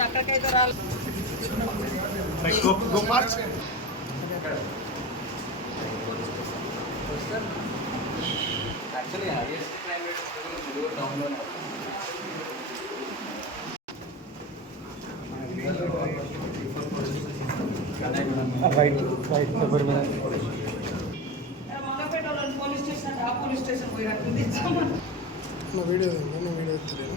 అక్కడికైతే రాలేదు. Actually highest crime rate Mulugu టౌన్లోనే right right paper మీద మంగపేట వాళ్ళని పోలీస్ స్టేషన్ అంటే ఆ పోలీస్ స్టేషన్ పోయినట్టుంది నా వీడియో నా వీడియో ఎత్తలేను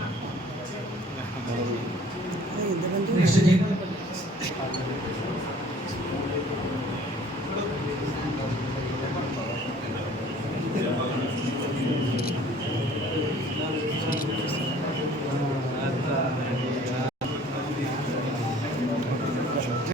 Thank you.